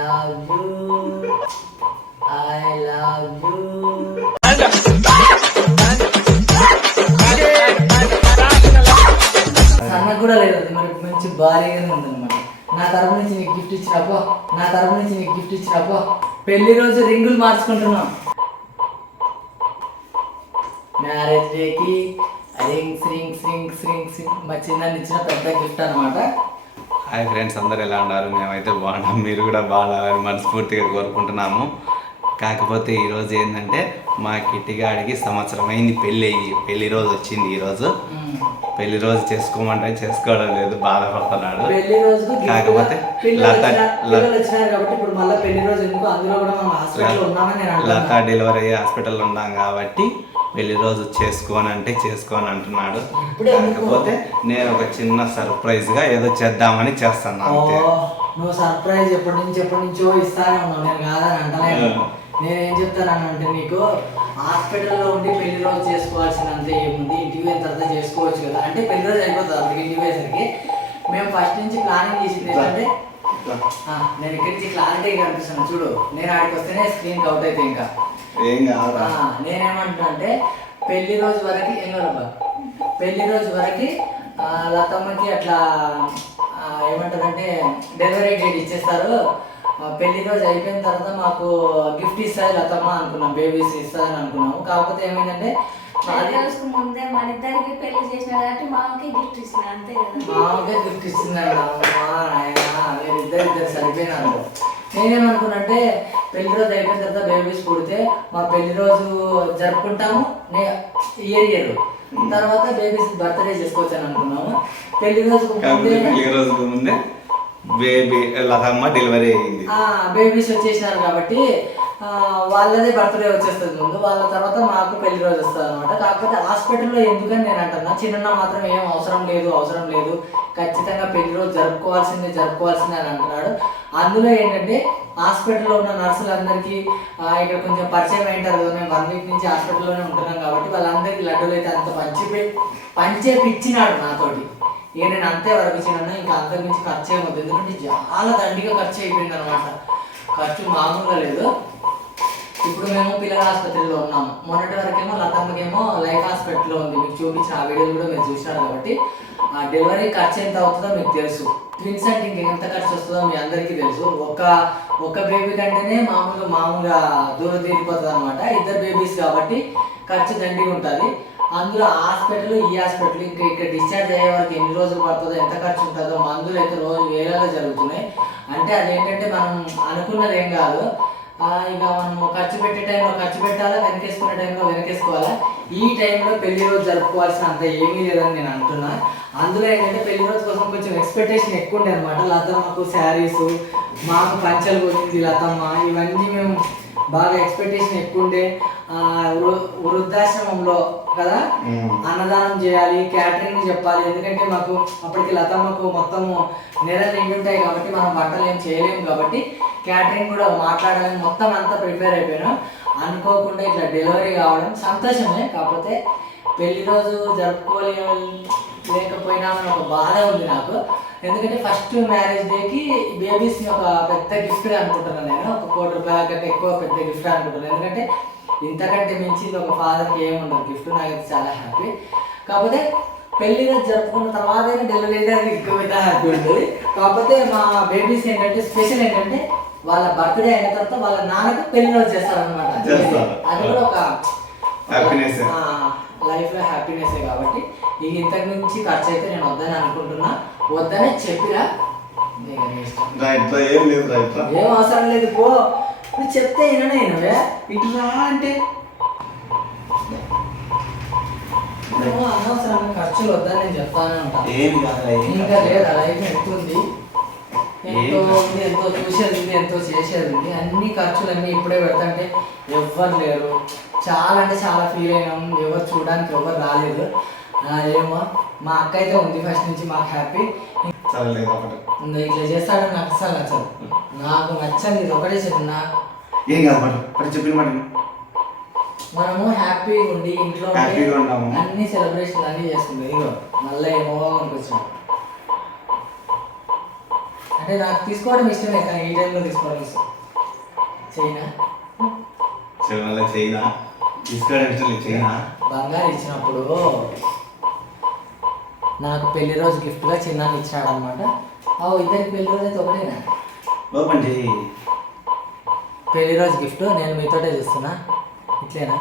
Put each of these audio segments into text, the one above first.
love you. I love you. సన్న కూడా లేదు మరి మంచి భారీగానే ఉందన్నమాట నా తరపు నుంచి నీకు గిఫ్ట్ ఇచ్చినప్పో నా తరపు నుంచి నీకు గిఫ్ట్ ఇచ్చినప్పో పెళ్ళి రోజు రింగులు మార్చుకుంటున్నాం మ్యారేజ్ డేకి రింగ్స్ రింగ్స్ రింగ్స్ రింగ్స్ మా చిన్న ఇచ్చిన పెద్ద గిఫ్ట్ అనమాట హాయ్ ఫ్రెండ్స్ అందరు ఎలా ఉన్నారు? మేమైతే బాగున్నాం. మీరు కూడా బాగున్నారని మనస్ఫూర్తిగా కోరుకుంటున్నాము. కాకపోతే ఈరోజు ఏంటంటే మా కిట్టిగాడికి సంవత్సరం అయింది పెళ్ళి అయ్యి పెళ్ళి రోజు వచ్చింది ఈరోజు. పెళ్ళి రోజు చేసుకోమంటే చేసుకోవడం లేదు బాధపడుతున్నాడు. కాకపోతే లత లత డెలివరీ అయ్యి హాస్పిటల్లో ఉన్నాం కాబట్టి పెళ్ళి రోజు చేసుకోని అంటే చేసుకోని అంటున్నాడు? కాకపోతే నేను ఒక చిన్న సర్ప్రైజ్గా ఏదో చేద్దామని చేస్తాను అంతే. నువ్వు సర్ప్రైజ్ ఎప్పటి నుంచి ఎప్పటి నుంచో ఇస్తానే ఉన్నావు. నేను కాదని అంటలేను. నేనేం చెప్తాను అంటే నీకు హాస్పిటల్లో ఉండి పెళ్ళి రోజు చేసుకోవాల్సినంత ఏముంది? ఇంటికి పోయిన తర్వాత చేసుకోవచ్చు కదా. అంటే పెళ్ళి రోజు అయిపోతుంది అందుకే ఇంటికి పోయేసరికి. మేము ఫస్ట్ నుంచి ప్లానింగ్ చేసింది ఏంటంటే నేను ఇక్కడి నుంచి క్లారిటీగా కనిపిస్తాను. చూడు నేను ఆడికి వస్తేనే స్క్రీన్ అవుట్ అయితే ఇంకా. ఏం కాదు నేనేమంటున్నా అంటే పెళ్ళి రోజు వరకు ఏం కాదబ్బా పెళ్ళి రోజు వరకు లతమ్మకి అట్లా ఏమంటారంటే డెలివరీ డేట్ ఇచ్చేస్తారు. పెళ్ళి రోజు అయిపోయిన తర్వాత మాకు గిఫ్ట్ ఇస్తుంది లతమ్మ అనుకున్నాం బేబీస్ ఇస్తారని అనుకున్నాము. కాకపోతే ఏమైందంటే అది రోజుకు ముందే మన ఇద్దరికి పెళ్ళి చేసిన కాబట్టి మామకి గిఫ్ట్ ఇచ్చిన అంతే కదా. మామూలుగా గిఫ్ట్ ఇస్తుందండి నేను ఇద్దరు ఇద్దరు సరిపోయినాను నేనేమనుకున్నంటే పెళ్ళి రోజు అయిపోయిన తర్వాత బేబీస్ పుడితే మా పెళ్ళి రోజు జరుపుకుంటాము నే ఇయర్ ఇయర్ తర్వాత బేబీస్ బర్త్డే చేసుకోవచ్చు అని అనుకున్నాము. పెళ్ళి రోజు కాకపోతే పెళ్ళి రోజుకు ముందే బేబీ లతమ్మ డెలివరీ అయ్యింది బేబీస్ వచ్చేసినారు కాబట్టి వాళ్ళదే బర్త్డే వచ్చేస్తుంది ముందు వాళ్ళ తర్వాత మాకు పెళ్ళి రోజు వస్తుంది అనమాట కాకపోతే హాస్పిటల్లో ఎందుకని నేను అంటున్నా చిన్న మాత్రం ఏం అవసరం లేదు అవసరం లేదు. ఖచ్చితంగా పెళ్ళి రోజు జరుపుకోవాల్సిందే జరుపుకోవాల్సిందే అని అంటున్నాడు. అందులో ఏంటంటే హాస్పిటల్లో ఉన్న నర్సులందరికీ అందరికీ ఇక్కడ కొంచెం పరిచయం అయింటారు కదా మేము వన్ వీక్ నుంచి హాస్పిటల్లోనే ఉంటున్నాం కాబట్టి వాళ్ళందరికీ లడ్డూలు అయితే అంత పంచి పంచే పిచ్చినాడు నాతోటి. ఇక నేను అంతే వరకు ఇచ్చినా ఇంకా అంతకు మించి ఖర్చు ఏమవుతుంది ఎందుకంటే చాలా దండిగా ఖర్చు అయిపోయింది అనమాట ఖర్చు మామూలుగా లేదు. ఇప్పుడు మేము పిల్లల ఆసుపత్రిలో ఉన్నాము మొన్నటి వరకేమో లతమ్మకేమో లైఫ్ హాస్పిటల్లో ఉంది. మీకు చూపించిన ఆ వీడియోలు కూడా మీరు చూసినారు కాబట్టి. ఆ డెలివరీ ఖర్చు ఎంత అవుతుందో మీకు తెలుసు. ట్విన్స్ అంటే ఇంక ఎంత ఖర్చు వస్తుందో మీ అందరికీ తెలుసు. ఒక ఒక బేబీ కంటేనే మామూలుగా మామూలుగా దూరం తీరిపోతుంది అనమాట ఇద్దరు బేబీస్ కాబట్టి ఖర్చు దండిగా ఉంటుంది. అందులో హాస్పిటల్ ఈ హాస్పిటల్ ఇంకా ఇక్కడ డిశ్చార్జ్ అయ్యే వరకు ఎన్ని రోజులు పడుతుందో ఎంత ఖర్చు ఉంటుందో మందులు అయితే రోజు వేలలో జరుగుతున్నాయి. అంటే అదేంటంటే మనం అనుకున్నది ఏం కాదు. ఇక మనం ఖర్చు పెట్టే టైంలో ఖర్చు పెట్టాలా వెనకేసుకునే టైంలో వెనకేసుకోవాలా? ఈ టైంలో పెళ్ళి రోజు జరుపుకోవాల్సిన అంత ఏమీ లేదని నేను అంటున్నా. అందులో ఏంటంటే పెళ్ళి రోజు కోసం కొంచెం ఎక్స్పెక్టేషన్ ఎక్కువ ఉండే అనమాట లతమ్మకు శారీస్ మాకు పంచలు కొట్టింది లతమ్మ. ఇవన్నీ మేము బాగా ఎక్స్పెక్టేషన్ ఎక్కువ ఉండే. వృ- వృద్ధాశ్రమంలో కదా? అన్నదానం చేయాలి క్యాటరింగ్ చెప్పాలి. ఎందుకంటే మాకు అప్పటికి లతమ్మకు మొత్తము నెలలు నిండి ఉంటాయి కాబట్టి మనం వంటలు ఏం చేయలేము కాబట్టి క్యాటరింగ్ కూడా మాట్లాడాలని మొత్తం అంతా ప్రిపేర్ అయిపోయినాం. అనుకోకుండా ఇట్లా డెలివరీ కావడం సంతోషమే. కాకపోతే పెళ్ళి రోజు జరుపుకోలే లేకపోయినామని ఒక బాధ ఉంది నాకు. ఎందుకంటే ఫస్ట్ మ్యారేజ్ డేకి బేబీస్ని ఒక పెద్ద గిఫ్ట్గా అనుకుంటున్నాను నేను. ఒక కోటి రూపాయల కంటే ఎక్కువ పెద్ద గిఫ్ట్ అనుకుంటున్నాను. ఎందుకంటే ఇంతకంటే మించింది ఒక ఫాదర్కి ఏముండదు. గిఫ్ట్ నాకైతే చాలా హ్యాపీ కాకపోతే పెళ్ళి రోజు జరుపుకున్న తర్వాత డెలివరీ అయితే అది ఇంకా హ్యాపీ ఉంటుంది. కాకపోతే మా బేబీస్ ఏంటంటే స్పెషల్ ఏంటంటే వాళ్ళ బర్త్డే అయిన తర్వాత వాళ్ళ నాన్నకు పెళ్ళి రోజు చేస్తారనమాట చేస్తారు. అది కూడా ఒక. లైఫ్లో హ్యాపీనెస్ కాబట్టి ఇక ఇంతకు మించి ఖర్చు అయితే నేను వద్దని అనుకుంటున్నా. వద్దనే చెప్పిరా. ఏం అవసరం లేదు పో. నువ్వు చెప్తే విననే వినవే? ఇటు రా అంటే? నువ్వు అనవసరంగా ఖర్చులు వద్దని నేను చెప్తానే ఏమి కాదురా ఇంకా. లేదు? లైఫ్ ఎంత ఉంది ఎంతో ఉంది ఎంతో చూసేది ఉంది ఎంతో చేసేది. ఉంది అన్ని ఖర్చులన్నీ ఇప్పుడే పెడతాంటే ఎవ్వరు లేరు. చాలా అంటే చాలా ఫీల్ అయినాం. ఎవరు చూడడానికి ఎవరు రాలేదు. ఆ, ఏమో మా అక్క అయితే ఉంది ఫస్ట్ నుంచి మాకు హ్యాపీ సరేలేదు ఒకటి ఇంకా ఇట్లా చేస్తాడని నాకు అసలు నచ్చదు. నాకు నచ్చంది ఇది ఒకటే చెప్పిన ఏం కాదు మాట పడి చెప్పిన మాట. మనము హ్యాపీగా ఉండి ఇంట్లో ఉండి హ్యాపీగా ఉన్నాము. అన్ని సెలబ్రేషన్లు అన్ని చేసుకుంటాం. ఇగో మళ్ళీ ఏమో కొనుకొచ్చాం అంటే నాకు తీసుకోవడం ఇష్టమే కానీ ఈ టైంలో తీసుకోవడం ఇష్టం. చైనా చైనా చైనా తీసుకోవడం ఇష్టం చైనా బంగారు ఇచ్చినప్పుడు నాకు పెళ్ళి రోజు గిఫ్ట్గా చిన్నాన్ని ఇచ్చినాడు అనమాట ఇద్దరికి పెళ్ళి రోజు అయితే ఒకటేనా? ఓపెన్ చేయి. పెళ్ళి రోజు గిఫ్ట్ నేను మీతోటే చూస్తున్నా. ఇట్లేనా?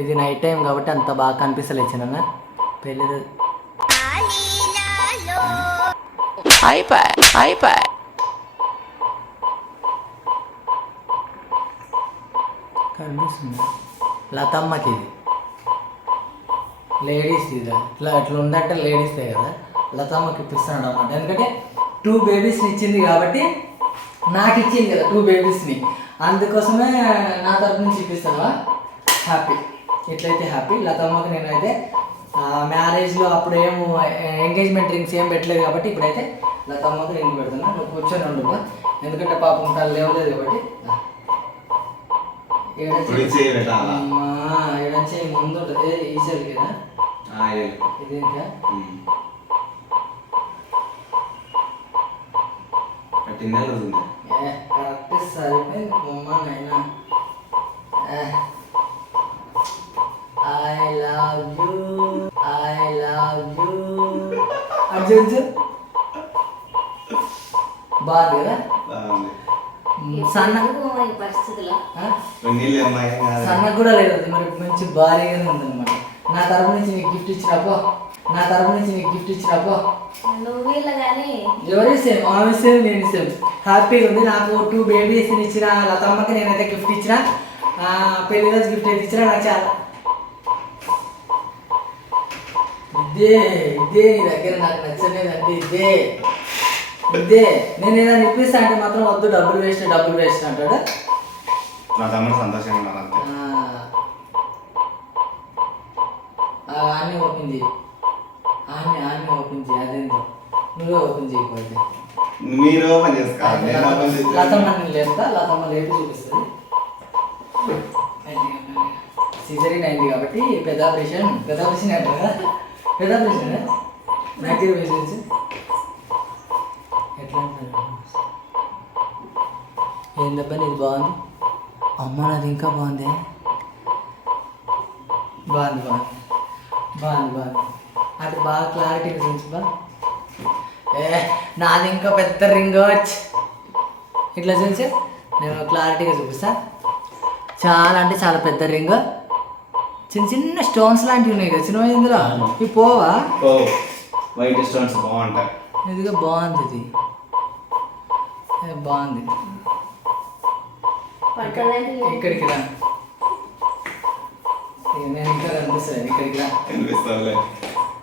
ఇది నైట్ టైం కాబట్టి అంత బాగా కనిపిస్తలే చిన్న పెళ్ళి రోజు అయిపోయి అయిపోయి కనిపిస్తుంది. లతమ్మకి ఇది లేడీస్ ఇది. ఇట్లా ఇట్లా ఉందంటే లేడీస్దే కదా. లతమ్మకి ఇప్పిస్తున్నాడు అనమాట ఎందుకంటే టూ బేబీస్ని ఇచ్చింది కాబట్టి నాకు ఇచ్చింది కదా టూ బేబీస్ని అందుకోసమే నా తరపు నుంచి ఇప్పిస్తావా హ్యాపీ ఇట్లయితే హ్యాపీ లతమ్మకి నేనైతే మ్యారేజ్లో అప్పుడు ఏం ఎంగేజ్మెంట్ రింగ్స్ ఏం పెట్టలేదు కాబట్టి ఇప్పుడైతే లతమ్మకి రింగ్ పెడుతున్నా. నువ్వు కూర్చొని ఉండు బా. ఎందుకంటే పాపం తను లేవలేదు కాబట్టి దా. ఏడ ఇప్పుడు చేయి పెట్టాలా? అమ్మా, ఏడ చేయి ముందు ఉంటుంది. కదా. ఇదేంటా? ఏ కరెక్ట్ సరిపోయింది. నాయన I love you I love you Arjun బాగుంది కదా? బాగుంది. మ్, సన్న ఈ పరిస్థితిలో. సన్నగా కూడా లేదు. మరి మంచి భారీగానే ఉందన్నమాట. నా తరపు నుంచి నీకు గిఫ్ట్ ఇచ్చినప్పో నా తరపు నుంచి నీకు గిఫ్ట్ ఇచ్చినప్పో నువ్వు వీళ్ళ కానీ ఎవరి సేమ్? ఆమె సేమ్ నేను సేమ్. హ్యాపీగా ఉంది. నాకు టూ బేబీస్ ఇచ్చిన లతమ్మకి నేనైతే గిఫ్ట్ ఇచ్చిన. ఆ, పెళ్ళి రోజు గిఫ్ట్ అయితే ఇచ్చిన నాకు చాలా. ఇదే ఇదే నీ దగ్గర నాకు నచ్చలేదంటే ఇదే. ఇదే. నేను ఏదైనా ఇప్పిస్తా అంటే మాత్రం వద్దు డబ్బులు వేస్ట్ డబ్బులు వేస్ట్ అంటాడు. నా తమ్ముడు సంతోషంగా ఆన్నే ఓపెన్ చేయి ఆన్నే ఆన్నే ఓపెన్ చేయి అదేంటో నువ్వే ఓపెన్ చేయకపోతే మీరు ఓపెన్ చేసుకోవాలి నేను ఓపెన్ చేసి లతమ్మ నేను లేపుతా లతమ్మ చూపిస్తుంది. సీజరీన్ అయింది కాబట్టి పెద్ద ఆపరేషన్ పెద్ద ఆపరేషన్ అంటారు కదా పెద్ద ఆపరేషన్ దగ్గర పేషెంట్స్ ఎట్లా ఏందబ్బా ఇది బాగుంది? అమ్మ నాది ఇంకా బాగుంది. బాగుంది బాగుంది. బాగుంది బాగుంది. అది బాగా క్లారిటీగా చూపించబా ఏ నాది ఇంకా పెద్ద రింగ్ వచ్చి ఇట్లా చూసి నేను క్లారిటీగా చూపిస్తా. చాలా అంటే చాలా పెద్ద రింగ్ చిన్న చిన్న స్టోన్స్ లాంటివి ఉన్నాయి కదా చిన్న ఇందులో? ఇవి పోవా? ఓ వైట్ స్టోన్స్ బాగుంటాయి. ఇదిగా బాగుంది ఇది. బాగుంది. ఇక్కడికి రా. నేను ఇంకా కనిపిస్తుంది ఇక్కడికి రా. కనిపిస్తావులే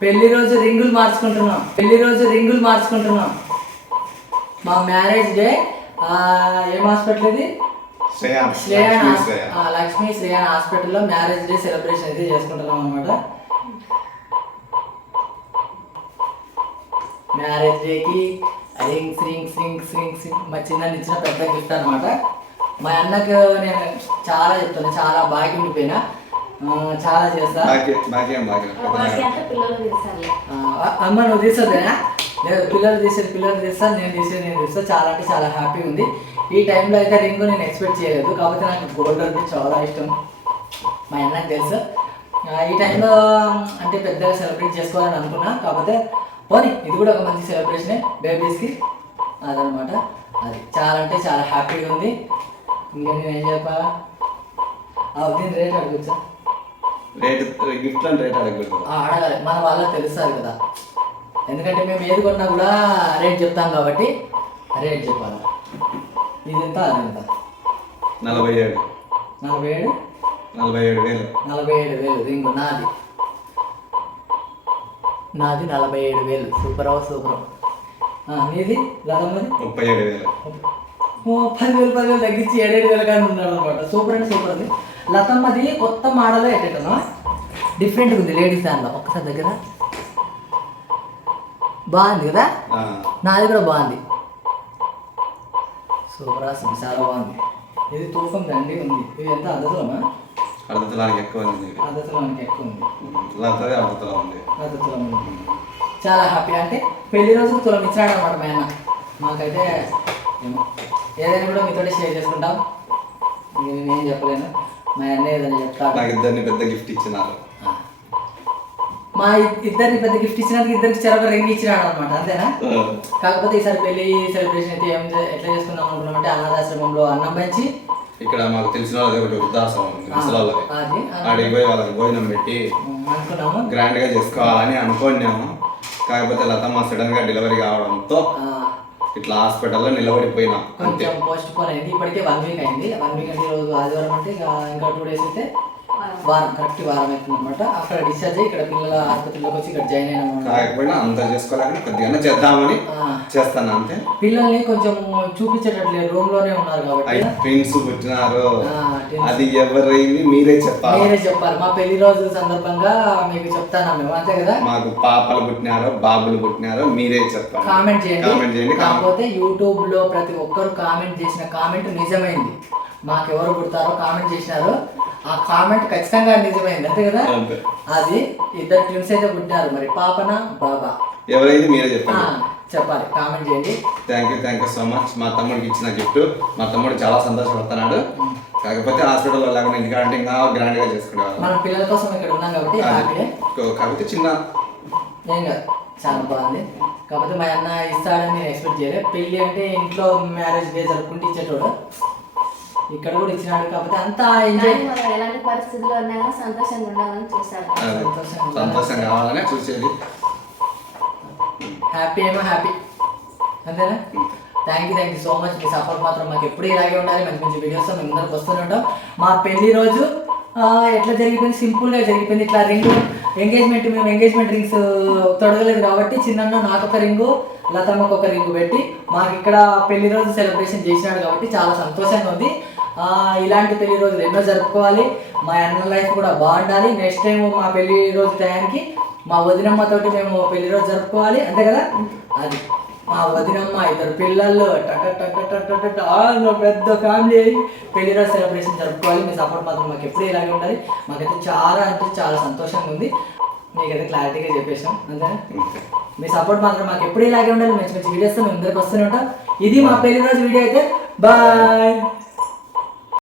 పెళ్ళి రోజు రింగులు మార్చుకుంటున్నాం. పెళ్ళి రోజు రింగులు మార్చుకుంటున్నాం. మా మ్యారేజ్ డే ఏం హాస్పిటల్ ఇది? శ్రేయా శ్రేయాన్ లక్ష్మీ శ్రేయాన్ హాస్పిటల్లో మ్యారేజ్ డే సెలబ్రేషన్ అయితే చేసుకుంటున్నాం అనమాట మ్యారేజ్ డేకి ring ring ring ring ring మా చిన్న ఇచ్చిన పెద్ద గిఫ్ట్ అనమాట మా అన్నకు నేను చాలా చెప్తాను చాలా బాగా ఉండిపోయినా. చాలా చేస్తా. అమ్మ నువ్వు తీసుకోదేనా లేదు పిల్లలు తీసేది పిల్లలు తీస్తాను నేను తీసేది నేను తీస్తా. చాలా అంటే చాలా హ్యాపీ ఉంది. ఈ టైంలో అయితే రింగ్ నేను ఎక్స్పెక్ట్ చేయలేదు. కాకపోతే నాకు గోల్డ్ అంటే చాలా ఇష్టం. మా అన్నకు తెలుసు. ఈ టైంలో అంటే పెద్దగా సెలబ్రేట్ చేసుకోవాలని అనుకున్నా. కాకపోతే పోనీ ఇది కూడా ఒక మంచి సెలబ్రేషనే బేబీస్కి అదనమాట. అది చాలా అంటే చాలా హ్యాపీగా ఉంది. ఇంకా నేను ఏం చెప్పాలా? దీని రేట్ అడగచ్చా రేట్ గిఫ్ట్ అని రేట్ అడగకూడదు అడగాలి. మన వాళ్ళకి తెలుస్తుంది కదా. ఎందుకంటే మేము ఏది కొన్నా కూడా రేట్ చెప్తాం కాబట్టి రేట్ చెప్పాలి. ఇది ఎంత? అది ఎంత? నలభై ఏడు. నలభై ఏడు? నలభై ఏడు వేలు. నలభై ఏడు వేలు. ఇంకో నాది. నాది నలభై ఏడు వేలు. సూపర్ సూపర్ నీది? లతమ్మది ముప్పై ఏడు వేలు. పదివేలు పదివేలు తగ్గించి ఏడేడు వేలు కానీ ఉన్నాడు అనమాట సూపర్ అంటే సూపర్ ఉంది లతమ్మది కొత్త మోడల్ ఎట్టను డిఫరెంట్గా ఉంది లేడీస్ దానిలో. ఒక్కసారి దగ్గర. బాగుంది కదా? నాది కూడా బాగుంది. సూపర్ అసలు చాలా బాగుంది. ఇది తూకం దండి ఉంది. ఇది ఎంత? అద్దతులమా అర్ధతులానికి ఎక్కువ ఉంది ఇది. అద్దతులానికి ఎక్కువ ఉంది. అర్ధతులా ఉంది. అద్దతులం ఉంది. చాలా హ్యాపీ అంటే పెళ్ళి రోజుకు తులం ఇచ్చినాడు అనమాట మా అన్న. మాకైతే ఏదైనా కూడా మీతో షేర్ చేసుకుంటాం. నేనేం చెప్పలేను. మా అన్న ఏదైనా చెప్తాడు. నాకు ఇద్దరిని పెద్ద గిఫ్ట్ ఇచ్చినారు. మా ఇ- ఇద్దరికి పెద్ద గిఫ్ట్ ఇచ్చినందుకు ఇద్దరికి చెరొక రింగ్ ఇచ్చినాడు అనమాట అంతేనా కాకపోతే ఈసారి పెళ్ళి సెలబ్రేషన్ అయితే ఏం ఎట్లా చేసుకుందాం అనుకున్నామంటే అనాథాశ్రమంలో అన్నం పంచి ఇక్కడ మాకు తెలిసిన వాళ్ళది ఒకటి వృద్ధాశ్రమం ఉంది ముసలాళ్ళది ఆడికి పోయి వాళ్ళకి భోజనం పెట్టి అనుకున్నాము. గ్రాండ్గా చేసుకోవాలని అనుకున్నాము. కాకపోతే లతమ్మ సడన్గా డెలివరీ కావడంతో ఇట్లా హాస్పిటల్లో నిలబడిపోయినా. కొంచెం పోస్ట్ పోన్ అయింది. ఇప్పటికే వన్ వీక్ అయింది. వన్ వీక్ అంటే ఈరోజు ఆదివారం అంటే ఇంకా ఇంకా టూ డేస్ అయితే వారం కరెక్ట్ వారం అవుతుంది అనమాట అక్కడ డిశ్చార్జ్ అయ్యి ఇక్కడ పిల్లల ఆసుపత్రిలోకి వచ్చి ఇక్కడ జాయిన్ అయినాం అంత కొద్దిగా చేద్దామని చేస్తాను అంతే. పిల్లల్ని కొంచెం చూపించేటట్లేదు రూమ్లోనే ఉన్నారు కాబట్టి. పుట్టినారు. twins. అది ఎవరైంది మీరే చెప్పాలి. మీరే చెప్పాలి. మా పెళ్ళి రోజు సందర్భంగా మీకు చెప్తాను మేము అంతే కదా? మాకు పాపలు పుట్టినారో బాబులు పుట్టినారో మీరే చెప్పాలి. కామెంట్ చేయండి. కామెంట్ చేయండి కాకపోతే యూట్యూబ్లో ప్రతి ఒక్కరు కామెంట్ చేసిన కామెంట్ నిజమైంది. మాకు ఎవరు పుడతారో కామెంట్ చేసినారో. ఆ కామెంట్ ఖచ్చితంగా నిజమైంది అంతే కదా. అది ఇద్దరు ట్విన్స్ అయితే పుట్టినారు. మరి పాపన బాబా? ఎవరైంది మీరే చెప్పండి. చెప్పాలి. కామెంట్ చేయండి. Thank you thank you so much మా తమ్ముడికి ఇచ్చిన గిఫ్ట్ మా తమ్ముడు చాలా సంతోషపడుతున్నాడు. కాకపోతే హాస్పిటల్లో లేకుండా అంటే ఇంకా గ్రాండ్గా చేసుకునేవాళ్ళం. మన పిల్లల కోసం ఇక్కడ ఉన్నాం కాబట్టి. కాకపోతే చిన్న ఏం కాదు. చాలా బాగుంది. కాకపోతే మా అన్న ఇస్తాడని నేను ఎక్స్పెక్ట్ చేయలేదు పెళ్ళి అంటే ఇంట్లో మ్యారేజ్ డే జరుపుకుంటే ఇచ్చేటోడు. ఇక్కడ కూడా ఇచ్చినాడు కాకపోతే అంతా ఎంజాయ్ ఎలాంటి పరిస్థితుల్లో ఉన్నా సంతోషంగా ఉండాలని అది. సంతోషంగా సంతోషం కావాలనే చూసేది. హ్యాపీ ఏమో హ్యాపీ అంతేనా? Thank you thank you so much me support మాత్రం మాకు ఎప్పుడు ఇలాగే ఉండాలి. మంచి మంచి వీడియోస్ మేము ముందరకు వస్తూనే ఉంటాం. మా పెళ్ళి రోజు ఎట్లా జరిగిపోయింది? సింపుల్గా జరిగిపోయింది. ఇట్లా రింగ్ ఎంగేజ్మెంట్ మేము ఎంగేజ్మెంట్ రింగ్స్ తొడగలేదు కాబట్టి చిన్న నాకు ఒక రింగు లతమ్మకు ఒక రింగు పెట్టి మాకు ఇక్కడ పెళ్ళి రోజు సెలబ్రేషన్ చేసినాడు కాబట్టి చాలా సంతోషంగా ఉంది. ఇలాంటి పెళ్ళి రోజులు ఎన్నో జరుపుకోవాలి. మా అన్న లైఫ్ కూడా బాగుండాలి. నెక్స్ట్ టైం మా పెళ్ళి రోజు టయానికి మా వదినమ్మతోటి మేము పెళ్ళి రోజు జరుపుకోవాలి. అంతే కదా? అది. మా వదినమ్మ ఇద్దరు పిల్లలు పెద్ద ఫ్యామిలీ పెళ్ళి రోజు సెలబ్రేషన్ జరుపుకోవాలి. మీ సపోర్ట్ మాత్రం మాకు ఎప్పుడు ఇలాగే ఉండాలి. మాకైతే చాలా అంటే చాలా సంతోషంగా ఉంది. మీకైతే క్లారిటీగా చెప్పేసాం అంతేనా? అంతే. మీ సపోర్ట్ మాత్రం మాకు ఎప్పుడు ఇలాగే ఉండాలి. మంచి మంచి వీడియోస్ మేము అందరికి వస్తూనే ఉంటాం. ఇది మా పెళ్ళి రోజు వీడియో అయితే. బాయ్